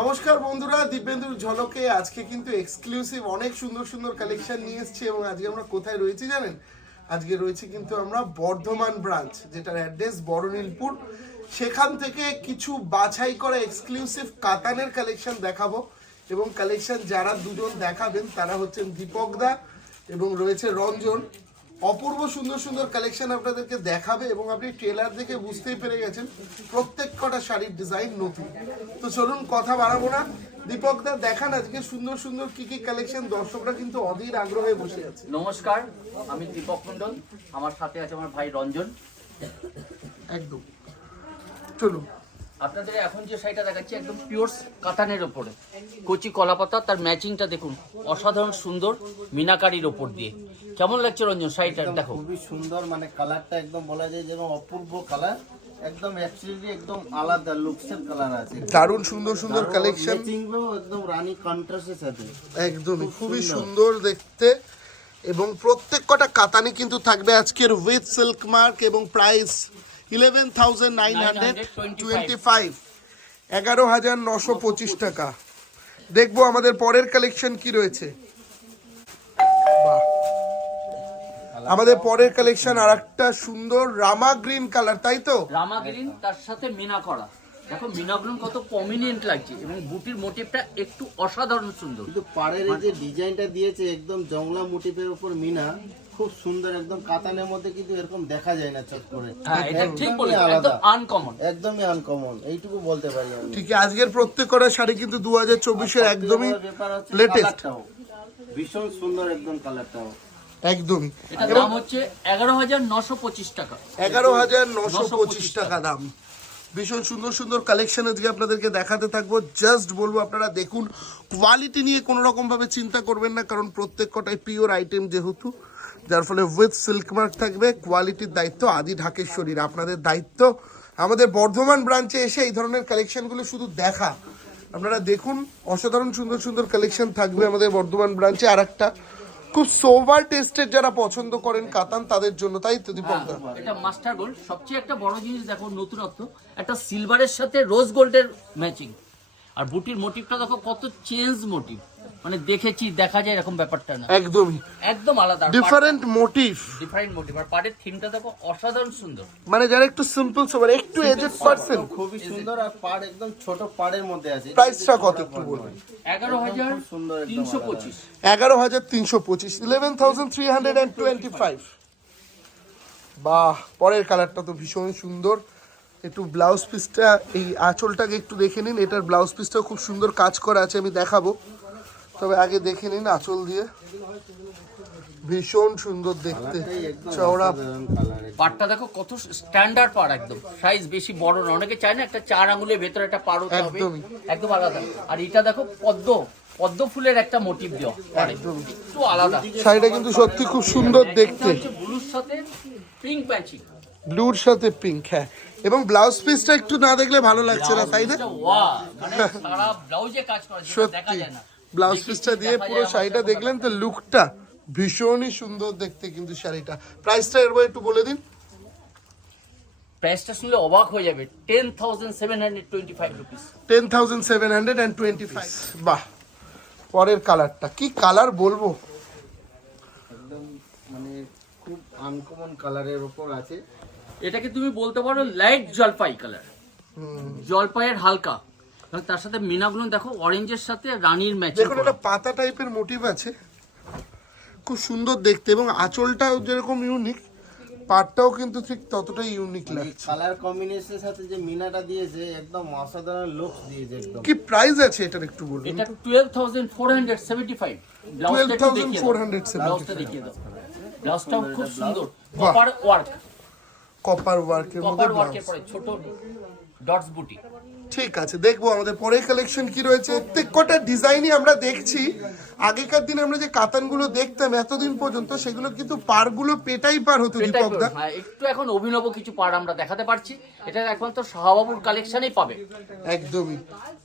নমস্কার বন্ধুরা দিব্যেন্দুর ঝলকে আজকে কিন্তু এক্সক্লুসিভ অনেক সুন্দর সুন্দর কালেকশন নিয়ে এসেছি এবং আজকে আমরা কোথায় রয়েছি জানেন? আজকে রয়েছে কিন্তু আমরা বর্ধমান ব্রাঞ্চ যেটার অ্যাড্রেস বড়নীলপুর। সেখান থেকে কিছু বাছাই করা এক্সক্লুসিভ কাতানের কালেকশন দেখাবো এবং কালেকশন যারা দুজন দেখাবেন তারা হচ্ছেন দীপক দা এবং রয়েছে রঞ্জন। অপূর্ব সুন্দর সুন্দর কালেকশন আপনাদেরকে দেখাবে এবং আপনি ট্রেলার দেখে বুঝতেই পেরে গেছেন প্রত্যেক কটা শাড়ির ডিজাইন নতুন। তো চলুন কথা বাড়াবো না। দীপক দা দেখান আজকে সুন্দর সুন্দর কি কি কালেকশন দর্শকরা কিন্তু অধীর আগ্রহে বসে আছে। নমস্কার আমি দীপক মন্ডল আমার সাথে আছে আমার ভাই রঞ্জন। একদম। চলুন। আপনাদের এখন যে শাড়িটা দেখাচ্ছি একদম পিওর কাতানের ওপরে। কচি কলাপাতা তার ম্যাচিংটা দেখুন অসাধারণ সুন্দর মিনাকারির ওপর দিয়ে। কেমন লাগছে রঞ্জন শাড়িটা? দেখো। খুবই সুন্দর মানে কালারটা একদম বলা যায় যেন অপূর্ব কালার একদম অ্যাকচুয়ালি একদম আলাদা লুকসের কালার আছে। দারুণ সুন্দর সুন্দর কালেকশন একদম রানী কন্ট্রাস্টের সাথে। একদমই খুবই সুন্দর। সুন্দর দেখতে। এবং প্রত্যেক কটা কাতানি কিন্তু থাকবে আজকের উইথ সিল্ক মার্ক এবং price eleven thousand nine hundred twenty five. এগারো হাজার নশো পঁচিশ টাকা। দেখব আমাদের পরের কালেকশন কি রয়েছে। বাহ। আমাদের পরের কালেকশন আর একটা সুন্দর রামা গ্রিন কালার তাই তো? রামা গ্রিন তার সাথে মিনা করা। দেখো মিনা গ্রিন কত প্রমিনেন্ট লাগছে এবং বুটির মোটিভটা একটু অসাধারণ সুন্দর। কিন্তু পাড়ের এই যে ডিজাইনটা দিয়েছে একদম জংলা মোটিফের উপর মিনা খুব সুন্দর একদম কাতানের মধ্যে কিন্তু এরকম দেখা যায় না চট করে। হ্যাঁ এটা ঠিক একদমই একদম আনকমন একদমই আনকমন এইটুকু বলতে পারি আমি। ঠিক আছে আজকের প্রত্যেক কটা শাড়ি কিন্তু দু হাজার চব্বিশের একদমই লেটেস্ট। ভীষণ সুন্দর একদম কালারটাও একদমই এটার দাম হচ্ছে এগারো হাজার নশো পঁচিশ টাকা। এগারো হাজার নশো 925 পঁচিশ টাকা দাম। ভীষণ সুন্দর সুন্দর কালেকশন আজকে আপনাদেরকে দেখাতে থাকব। জাস্ট বলব আপনারা দেখুন কোয়ালিটি নিয়ে কোনো রকম ভাবে চিন্তা করবেন না কারণ প্রত্যেক কটাই পিওর আইটেম যেহেতু। যার ফলে উইথ সিল্ক মার্ক থাকবে কোয়ালিটির দায়িত্ব আদি ঢাকেশ্বরীর। আপনাদের দায়িত্ব, আমাদের বর্ধমান ব্রাঞ্চে এসে এই ধরনের কালেকশনগুলো শুধু দেখা। আপনারা দেখুন, অসাধারণ সুন্দর সুন্দর কালেকশন থাকবে আমাদের বর্ধমান ব্রাঞ্চে আর একটা খুব সোভার টেস্টের যারা পছন্দ করেন কাতান, তাদের জন্য, তাই তো, দীপক দা? এটা মাস্টার গোল্ড সবচেয়ে একটা বড় জিনিস দেখো, নতুনত্ব, একটা সিলভারের সাথে রোজ গোল্ডের ম্যাচিং আর বুটির মোটিভটা দেখো কত চেঞ্জ মোটিভ মানে দেখেছি দেখা যায় এরকম ব্যাপারটা না। একদমই। একদম আলাদা। ডিফারেন্ট মোটিভ ডিফারেন্ট মোটিভ আর পাড়ের থিমটা দেখো অসাধারণ সুন্দর। মানে যারা একটু সিম্পল সোবার একটু এজেড পার্সন খুবই সুন্দর আর পাড় একদম ছোট পাড়ের মধ্যে আছে। প্রাইসটা কত একটু বলবেন এগারো হাজার খুব সুন্দর একদম তিনশো আলাদা। পঁচিশ। এগারো হাজার তিনশো পঁচিশ। Eleven thousand three hundred and twenty five বাহ পরের কালারটা তো ভীষণ সুন্দর। একটু ব্লাউজ পিসটা এই আঁচলটাকে একটু দেখে নিন। এটার ব্লাউজ পিসটাও খুব সুন্দর কাজ করা আছে আমি দেখাবো। তবে আগে দেখে নিন আঁচল দিয়ে। ভীষণ সুন্দর দেখতে। চওড়া। পাড়টা দেখো কত স্ট্যান্ডার্ড পাড় একদম। সাইজ বেশি বড় না। অনেকে চায় না একটা চার আঙুলের ভেতরে একটা পাড় হতে হবে। একদম আলাদা। আর এটা দেখো পদ্ম পদ্ম ফুলের একটা মোটিভ দেওয়া। একটু আলাদা। শাড়িটা কিন্তু সত্যি খুব সুন্দর দেখতে। ব্লুর সাথে পিঙ্ক ম্যাচিং ব্লুর সাথে পিঙ্ক হ্যাঁ। এবং ব্লাউজ পিসটা একটু না দেখলে ভালো লাগছে না তাই না? মানে সারা ব্লাউজে কাজ করা যেটা দেখা সত্যি ব্লাউজ পিসটা দিয়ে পুরো শাড়িটা দেখলেন তো লুকটা ভীষণই সুন্দর দেখতে কিন্তু শাড়িটা। প্রাইসটা এরবার একটু বলে দিন। প্রাইসটা শুনলে অবাক হয়ে যাবে। Ten thousand seven hundred twenty five rupees ten thousand seven hundred and twenty five বাহ পরের কালারটা। কি কালার বলব? একদম মানে খুব আনকমন কালারের উপর আছে। এটাকে তুমি বলতে পারো লাইট জলপাই কালার জলপাইয়ের হালকা। এবং তার সাথে মিনাগুলো দেখো অরেঞ্জের সাথে রানীর ম্যাচ দেখুন একটা পাতা টাইপের মোটিভ আছে। খুব সুন্দর দেখতে এবং আঁচলটাও যেরকম ইউনিক পাটটাও কিন্তু ঠিক ততটাই ইউনিক লাগছে। কালার কম্বিনেশনের সাথে যে মিনাটা দিয়েছে একদম অসাধারণ লুক দিয়েছে একদম। কি প্রাইস আছে এটার একটু বলুন এটা twelve thousand four hundred seventy five ব্লাউজটা একটু দেখিয়ে দাও। ব্লাউজটা দেখিয়ে দাও। ব্লাউজটাও খুব সুন্দর। কপার ওয়ার্ক কপার ওয়ার্কের মধ্যে কপার ওয়ার্কের। পরে ছোট ডটস বুটি ঠিক আছে দেখব আমাদের পরের কালেকশন কি রয়েছে। প্রত্যেক কটা ডিজাইনই আমরা দেখছি। আগেকার দিনে আমরা যে কাতানগুলো দেখতাম এতদিন পর্যন্ত সেগুলো কিন্তু পারগুলো পেটাই পার হতো দীপক দা হ্যাঁ একটু এখন অভিনব কিছু পার আমরা দেখাতে পারছি। এটা একমাত্র শাহবাবুর কালেকশনেই পাবে। একদমই।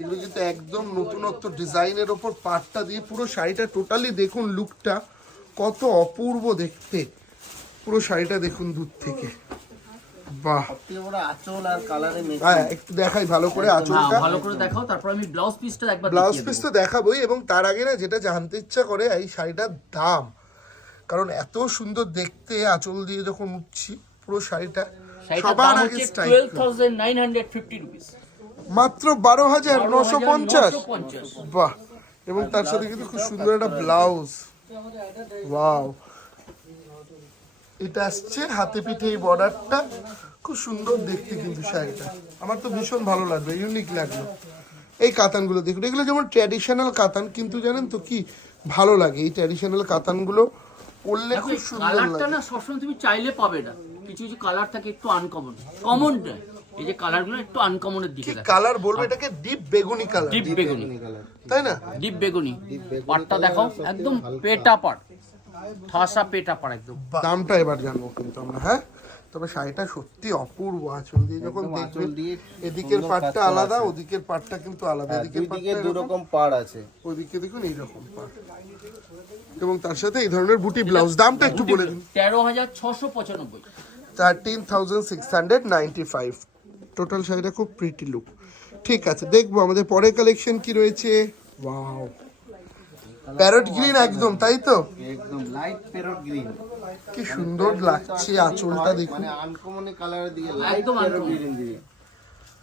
এগুলো কিন্তু একদম নতুনত্ব ডিজাইনের ওপর পাটটা দিয়ে পুরো শাড়িটা টোটালি দেখুন লুকটা কত অপূর্ব দেখতে। পুরো শাড়িটা দেখুন দূর থেকে। বাহ। সবথেকে আঁচল আর কালারে হ্যাঁ একটু দেখাই ভালো করে হ্যাঁ আঁচলটা। ভালো করে দেখাও তারপর আমি ব্লাউজ পিসটা একবার ব্লাউজ পিস তো দেখাবোই এবং তার আগে না যেটা জানতে ইচ্ছা করে এই শাড়িটার দাম। কারণ এত সুন্দর দেখতে আঁচল দিয়ে যখন উঠছি পুরো শাড়িটা সবার আগে ফিফটি মাত্র বারো হাজার নশো পঞ্চাশ। পঞ্চাশ। বাহ। এবং তার সাথে কিন্তু খুব সুন্দর একটা ব্লাউজ ওয়াও এটা আসছে হাতে পিঠে এই বর্ডারটা। খুব সুন্দর দেখতে কিন্তু শাড়িটা। আমার তো ভীষণ ভালো লাগবে ইউনিক লাগল। এই কাতানগুলো দেখুন এগুলো যেমন ট্র্যাডিশনাল কাতান কিন্তু জানেন তো কি ভালো লাগে। এই ট্র্যাডিশনাল কাতানগুলো পরলে খুব সুন্দর কালারটা লাগে। না সবসময় তুমি চাইলে পাবে না। কিছু কিছু কালার থাকে একটু আনকমন কমন এই যে কালারগুলো একটু আনকমনের দিকে কি দেখো কালার বলব? এটাকে ডিপ বেগুনি কালার ডিপ বেগুনি। কালার তাই না? ডিপ বেগুনি। বেগুনি। পাটটা দেখো একদম পেটা পাট। ঠাসা পেটা একদম। দামটা এবার জানব কিন্তু আমরা হ্যাঁ? তবে শাড়িটা সত্যি অপূর্ব আঁচল দিয়ে যখন এদিকের পাটটা আলাদা ওদিকের পাটটা কিন্তু আলাদা হ্যাঁ, এদিকের পাটটা দু রকম পাড় আছে। ওদিকে দেখুন এইরকম পাট এবং তার সাথে এই ধরনের বুটি ব্লাউজ দামটা একটু বলে দিন। তেরো হাজার ছশো পঁচানব্বই। Thirteen thousand six hundred ninety five total শাড়িটা খুব প্রিটি লুক ঠিক আছে দেখব আমাদের পরের কালেকশন কি রয়েছে? ওয়াও প্যারট গ্রিন একদম তাই তো? একদম লাইট প্যারট গ্রিন কি সুন্দর লাগছে আঁচলটা দেখুন। মানে আনকমন কালারের দিকে লাইট প্যারট গ্রিন দিয়ে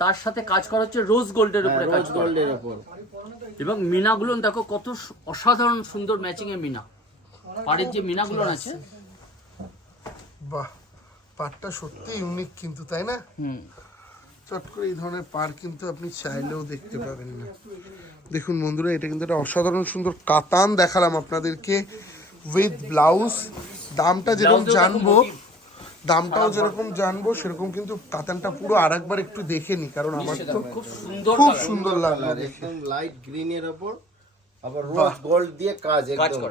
তার সাথে কাজ করা হচ্ছে রোজ গোল্ডের উপরে কাজ গোল্ডের উপর। এবং মিনাগুলো দেখো কত অসাধারণ সুন্দর ম্যাচিং এ মিনা। পাড়ের যে মিনাগুলো আছে। বাহ পাটটা সত্যি ইউনিক কিন্তু তাই না? হুম। চট করে এই ধরনের পার কিন্তু আপনি চাইলেও দেখতে পাবেন না। দেখুন বন্ধুরা এটা কিন্তু একটা অসাধারণ সুন্দর কাতান দেখালাম আপনাদেরকে উইথ ব্লাউজ দামটা যেরকম জানব দামটাও যেরকম জানব সেরকম কিন্তু কাতানটা পুরো আর একবার একটু দেখে নি কারণ আমার তো খুব সুন্দর খুব সুন্দর লাগল দেখে। লাইট গ্রিনের উপর আবার রোজ গোল্ড দিয়ে কাজ একদম।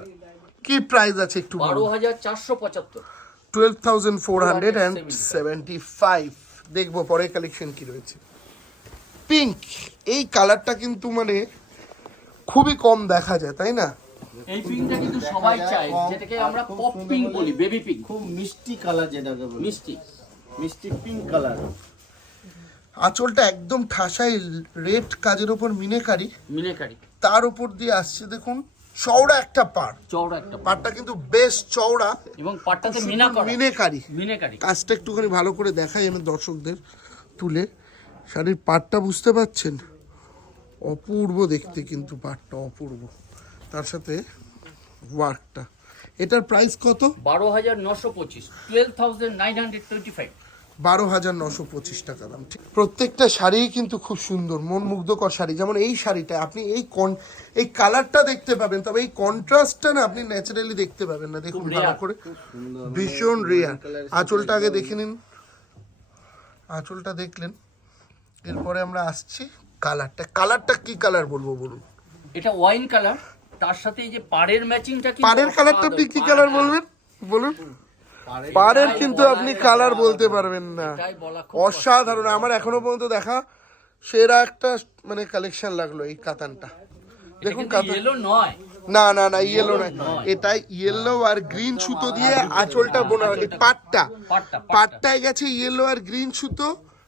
কি প্রাইস আছে একটু বারো হাজার চারশো পঁচাত্তর। Twelve thousand four hundred and seventy five দেখব পরের কালেকশন কি রয়েছে। পিঙ্ক এই কালারটা কিন্তু মানে খুবই কম দেখা যায় তাই না? এই পিঙ্কটা কিন্তু সবাই চায় যেটাকে আমরা পপ পিঙ্ক বলি বেবি পিঙ্ক। খুব মিষ্টি কালার যেটাকে বলি। মিষ্টি। মিষ্টি পিঙ্ক কালার। আঁচলটা একদম ঠাসাই রেড কাজের ওপর মিনেকারি। মিনেকারি। তার উপর দিয়ে আসছে দেখুন চওড়া একটা পার চওড়া একটা। পারটা কিন্তু বেশ চওড়া এবং পাটটাতে মিনা করা। মিনেকারি। মিনেকারি। কাজটা একটুখানি ভালো করে দেখাই আমি দর্শকদের তুলে। শাড়ির পাটটা বুঝতে পারছেন? অপূর্ব দেখতে কিন্তু পাটটা অপূর্ব। তার সাথে ওয়ার্কটা। এটার প্রাইস কত? বারো হাজার নশো পঁচিশ। Twelve thousand nine hundred twenty five বারো হাজার নশো পঁচিশ টাকা দাম। ঠিক প্রত্যেকটা শাড়িই কিন্তু খুব সুন্দর মন মুগ্ধকর শাড়ি। যেমন এই শাড়িটা আপনি এই কন এই কালারটা দেখতে পাবেন তবে এই কন্ট্রাস্টটা না আপনি ন্যাচারালি দেখতে পাবেন না। দেখুন ভালো করে। ভীষণ রেয়ার আঁচলটা আগে দেখে নিন। আঁচলটা দেখলেন। এরপরে আমরা আসছি কালারটা কালারটা কি কালার বলব বলুন? এটা ওয়াইন কালার তার সাথে এই যে পাড়ের ম্যাচিংটা কি পাড়ের কালারটা আপনি কি কালার বলবেন? বলুন। পাড়ের কিন্তু আপনি কালার বলতে পারবেন না। অসাধারণ। আমার এখনও পর্যন্ত দেখা সেরা একটা মানে কালেকশন লাগল এই কাতানটা। দেখুন কাতান। না না না ইয়েলো না এটা ইয়েলো আর গ্রিন সুতো দিয়ে আঁচলটা বোনা পাটটা। পাটটায় গেছে ইয়েলো আর গ্রিন সুতো।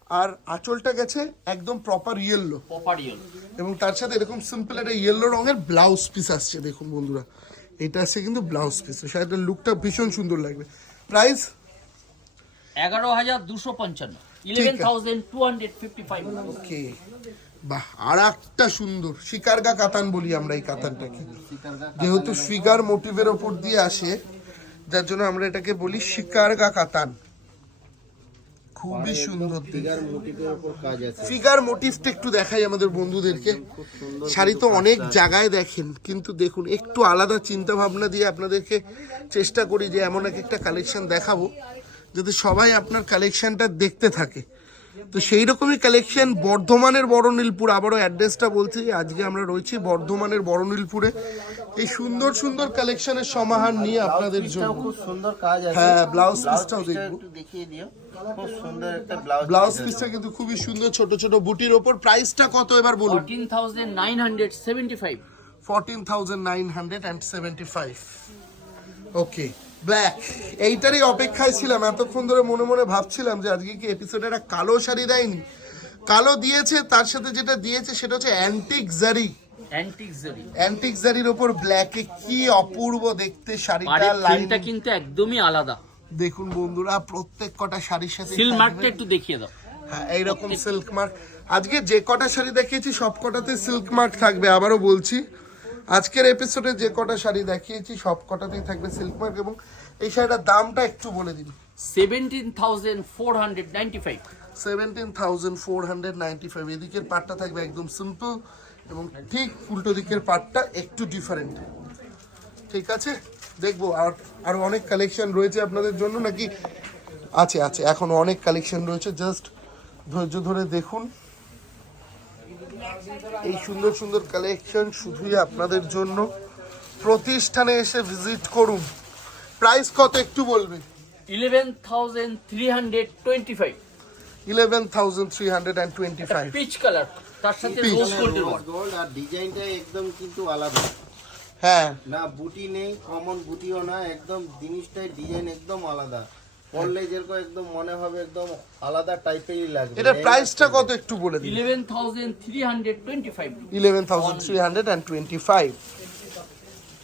আর আঁচলটা গেছে একদম প্রপার ইয়েলো প্রপার ইয়েলো এবং তার সাথে এরকম সিম্পল একটা ইয়েলো রঙের ব্লাউজ পিস আসছে দেখুন বন্ধুরা। এটা আসছে কিন্তু ব্লাউজ পিস শাড়িটার লুকটা ভীষণ সুন্দর লাগবে। প্রাইস এগারো হাজার দুশো পঞ্চান্ন। Eleven thousand two hundred fifty five. Okay. বাহ আর একটা সুন্দর। শিকারগা কাতান বলি আমরা এই কাতানটাকে। যেহেতু ফিগার মোটিভের ওপর দিয়ে আসে যার জন্য আমরা এটাকে বলি শিকারগা কাতান। খুবই সুন্দর ফিগার কাজ আছে। ফিগার মোটিভটা একটু দেখাই আমাদের বন্ধুদেরকে। শাড়ি তো অনেক জায়গায় দেখেন কিন্তু দেখুন একটু আলাদা চিন্তা ভাবনা দিয়ে আপনাদেরকে চেষ্টা করি যে এমন এক একটা কালেকশন দেখাবো যদি সবাই আপনার কালেকশনটা দেখতে থাকে। তো সেই রকমই কালেকশন বর্ধমানের বড়নীলপুর। আবারও অ্যাড্রেসটা বলছি আজকে আমরা রয়েছি বর্ধমানের বড়নীলপুরে। এই সুন্দর সুন্দর কালেকশনের সমাহার নিয়ে আপনাদের জন্য। খুব সুন্দর কাজ আছে। হ্যাঁ, ব্লাউজ পিসটাও পিসটা দেখব। দেখিয়ে দিও। খুব সুন্দর একটা ব্লাউজ ব্লাউজ পিসটা কিন্তু খুবই সুন্দর ছোট ছোট বুটির ওপর। প্রাইসটা কত এবার বলুন? Fourteen thousand nine hundred seventy five 14,975 okay black এইটারই অপেক্ষায় ছিলাম এতক্ষণ ধরে মনে মনে ভাবছিলাম যে আজকে কি এপিসোডে একটা কালো শাড়ি দেয়নি? কালো দিয়েছে তার সাথে যেটা দিয়েছে সেটা হচ্ছে অ্যান্টিক জারি অ্যান্টিক জারির ওপর ব্ল্যাকে কি অপূর্ব দেখতে শাড়িটা বাড়ির লাইন থিমটা কিন্তু একদমই আলাদা। দেখুন বন্ধুরা প্রত্যেক কটা শাড়ির সাথে সিল মার্কটা একটু দেখিয়ে দাও। হ্যাঁ এইরকম সিল্ক মার্ক আজকে যে কটা শাড়ি দেখিয়েছি সব কটাতে সিল্ক মার্ক থাকবে আবারও বলছি। আজকের এপিসোডে যে কটা শাড়ি দেখিয়েছি সব কটাতেই থাকবে সিল্ক মার্ক এবং এই শাড়িটার দামটা একটু বলে দিন। Seventeen thousand four hundred ninety five seventeen thousand four hundred ninety five এদিকের পার্টটা থাকবে একদম সিম্পল এবং ঠিক উল্টো দিকের পার্টটা একটু ডিফারেন্ট ঠিক আছে? দেখব আর আরও অনেক কালেকশন রয়েছে আপনাদের জন্য নাকি? আছে আছে এখন অনেক কালেকশন রয়েছে। জাস্ট ধৈর্য ধরে দেখুন। এই সুন্দর সুন্দর কালেকশন শুধুই আপনাদের জন্য। প্রতিষ্ঠানে এসে ভিজিট করুন। প্রাইস কত একটু বলবে? Eleven thousand three hundred twenty five eleven thousand three hundred and twenty five peach colour তার সাথে রোজ গোল্ডের গোল্ড আর ডিজাইনটা একদম কিন্তু আলাদা। হ্যাঁ। না বুটি নেই কমন বুটিও না একদম জিনিসটাই ডিজাইন একদম আলাদা। পরলে যেরকম একদম মনে হবে একদম আলাদা টাইপেরই লাগবে। এটা প্রাইসটা কত একটু বলে দিন? Eleven thousand three hundred twenty five eleven thousand three hundred and twenty five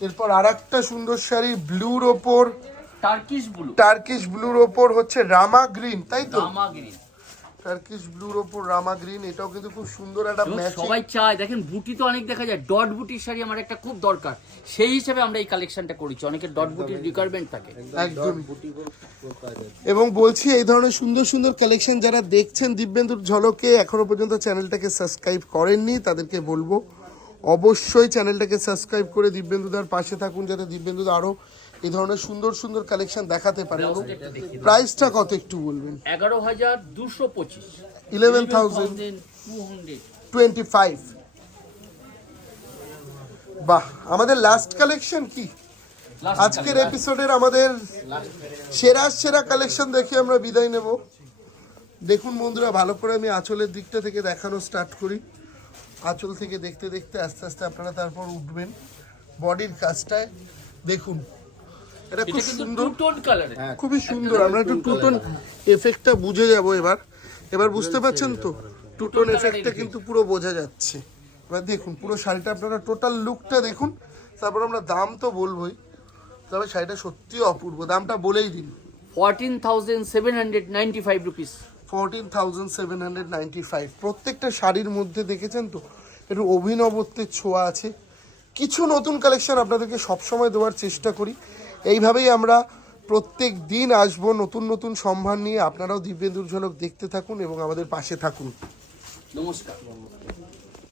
এরপর আরেকটা সুন্দর শাড়ি ব্লুর ওপর। টার্কিশ ব্লু টার্কিশ ব্লুর ওপর হচ্ছে রামা গ্রিন তাই তো? রামা গ্রিন টার্কিশ ব্লুর ওপর রামা গ্রিন এটাও কিন্তু খুব সুন্দর একটা ম্যাচ সবাই চায় দেখেন বুটি তো অনেক দেখা যায় ডট বুটির শাড়ি আমার একটা খুব দরকার। সেই হিসেবে আমরা এই কালেকশনটা করেছি অনেকের ডট বুটির রিকোয়ারমেন্ট থাকে। আছে। এবং বলছি এই ধরনের সুন্দর সুন্দর কালেকশন যারা দেখছেন দিব্যেন্দুর ঝলকে এখনও পর্যন্ত চ্যানেলটাকে সাবস্ক্রাইব করেননি তাদেরকে বলব অবশ্যই চ্যানেলটাকে সাবস্ক্রাইব করে দিব্যেন্দুদার পাশে থাকুন যাতে দিব্যেন্দুদা আরও এই ধরনের সুন্দর সুন্দর কালেকশন দেখাতে পারে এবং প্রাইসটা কত একটু বলবেন? এগারো হাজার দুশো পঁচিশ। ইলেভেন থাউজেন্ড টোয়েন্টি ফাইভ বাহ আমাদের লাস্ট কালেকশন কি? আজকের এপিসোডের আমাদের সেরা সেরা কালেকশন দেখে আমরা বিদায় নেব। দেখুন বন্ধুরা ভালো করে আমি আঁচলের দিকটা থেকে দেখানো স্টার্ট করি। আঁচল থেকে দেখতে দেখতে আস্তে আস্তে আপনারা তারপর উঠবেন। বডির কাজটায় দেখুন এটা খুব সুন্দর। টু টোন কালারে খুবই সুন্দর। আমরা একটু টুটন এফেক্টটা বুঝে যাব এবার। এবার বুঝতে পারছেন তো? টুটন এফেক্টটা কিন্তু পুরো বোঝা যাচ্ছে। এবার দেখুন পুরো শাড়িটা আপনারা টোটাল লুকটা দেখুন। তারপর আমরা দাম তো বলবোই। তবে শাড়িটা সত্যি অপূর্ব। দামটা বলেই দিন। Fourteen thousand seven hundred ninety five rupees fourteen thousand seven hundred ninety five প্রত্যেকটা শাড়ির মধ্যে দেখেছেন তো? একটু অভিনবত্বের ছোঁয়া আছে। কিছু নতুন কালেকশন আপনাদেরকে সবসময় দেওয়ার চেষ্টা করি। এইভাবেই আমরা প্রত্যেক দিন আসব নতুন নতুন সম্ভার নিয়ে। আপনারাও দিব্যেন্দুর ঝলক দেখতে থাকুন এবং আমাদের পাশে থাকুন। নমস্কার।